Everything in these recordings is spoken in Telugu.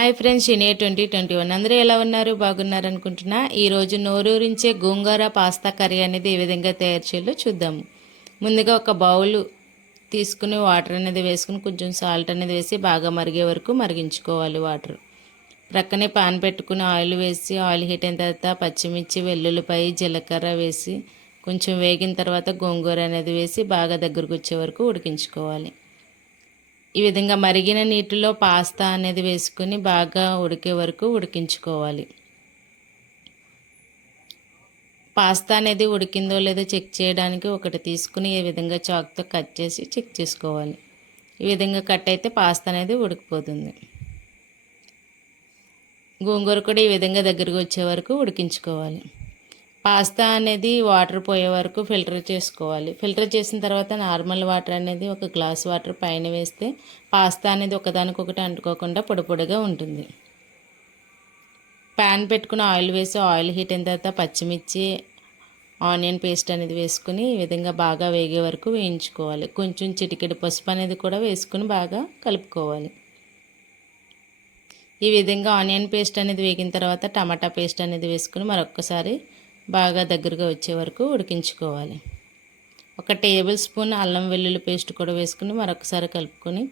హాయ్ ఫ్రెండ్స్ ఇనే ట్వంటీ ట్వంటీ వన్. అందరూ ఎలా ఉన్నారు? బాగున్నారు అనుకుంటున్నా. ఈరోజు నోరూరించే గోంగూర పాస్తా కర్రీ అనేది ఏ విధంగా తయారు చేయాలో చూద్దాము ముందుగా ఒక బౌల్ తీసుకుని వాటర్ అనేది వేసుకుని కొంచెం సాల్ట్ అనేది వేసి బాగా మరిగే వరకు మరిగించుకోవాలి వాటర్. ప్రక్కనే పాన్ పెట్టుకుని ఆయిల్ వేసి ఆయిల్ హీట్ అయిన తర్వాత పచ్చిమిర్చి వెల్లుల్లిపాయ జీలకర్ర వేసి కొంచెం వేగిన తర్వాత గోంగూర అనేది వేసి బాగా దగ్గరకు వచ్చే వరకు ఉడికించుకోవాలి. ఈ విధంగా మరిగిన నీటిలో పాస్తా అనేది వేసుకుని బాగా ఉడికే వరకు ఉడికించుకోవాలి. పాస్తా అనేది ఉడికిందో లేదో చెక్ చేయడానికి ఒకటి తీసుకుని ఈ విధంగా చాక్తో కట్ చేసి చెక్ చేసుకోవాలి. ఈ విధంగా కట్ అయితే పాస్తా అనేది ఉడికిపోతుంది. గోంగూర కూడా ఈ విధంగా దగ్గరకు వచ్చే వరకు ఉడికించుకోవాలి. పాస్తా అనేది వాటర్ పోయే వరకు ఫిల్టర్ చేసుకోవాలి. ఫిల్టర్ చేసిన తర్వాత నార్మల్ వాటర్ అనేది ఒక గ్లాస్ వాటర్ పైన వేస్తే పాస్తా అనేది ఒకదానికొకటి అంటుకోకుండా పొడిపొడిగా ఉంటుంది. ప్యాన్ పెట్టుకుని ఆయిల్ వేసి ఆయిల్ హీట్ అయిన తర్వాత పచ్చిమిర్చి ఆనియన్ పేస్ట్ అనేది వేసుకుని ఈ విధంగా బాగా వేగే వరకు వేయించుకోవాలి. కొంచెం చిటికెడు పసుపు అనేది కూడా వేసుకుని బాగా కలుపుకోవాలి. ఈ విధంగా ఆనియన్ పేస్ట్ అనేది వేగిన తర్వాత టమాటా పేస్ట్ అనేది వేసుకుని మరొకసారి బాగా దగ్గరగా వచ్చే వరకు ఉడికించుకోవాలి. ఒక టేబుల్ స్పూన్ అల్లం వెల్లుల్లి పేస్ట్ కూడా వేసుకుని మరొకసారి కలుపుకొని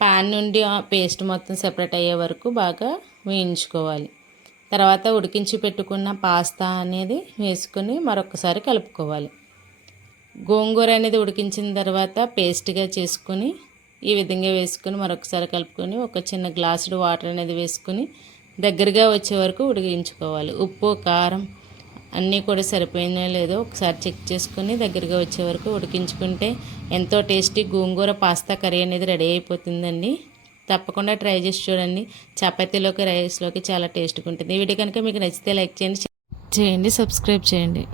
పాన్ నుండి పేస్ట్ మొత్తం సెపరేట్ అయ్యే వరకు బాగా వేయించుకోవాలి. తర్వాత ఉడికించి పెట్టుకున్న పాస్తా అనేది వేసుకొని మరొకసారి కలుపుకోవాలి. గోంగూర అనేది ఉడికించిన తర్వాత పేస్ట్గా చేసుకొని ఈ విధంగా వేసుకొని మరొకసారి కలుపుకొని ఒక చిన్న గ్లాసుడు వాటర్ అనేది వేసుకొని దగ్గరగా వచ్చే వరకు ఉడికించుకోవాలి. ఉప్పు కారం అన్నీ కూడా సరిపోయినా లేదో ఒకసారి చెక్ చేసుకుని దగ్గరగా వచ్చే వరకు ఉడికించుకుంటే ఎంతో టేస్టీ గోంగూర పాస్తా కర్రీ అనేది రెడీ అయిపోతుందండి. తప్పకుండా ట్రై చేసి చూడండి. చపాతీలోకి రైస్లోకి చాలా టేస్ట్గా ఉంటుంది. ఈ వీడియో కనుక మీకు నచ్చితే లైక్ చేయండి చేయండి సబ్స్క్రైబ్ చేయండి.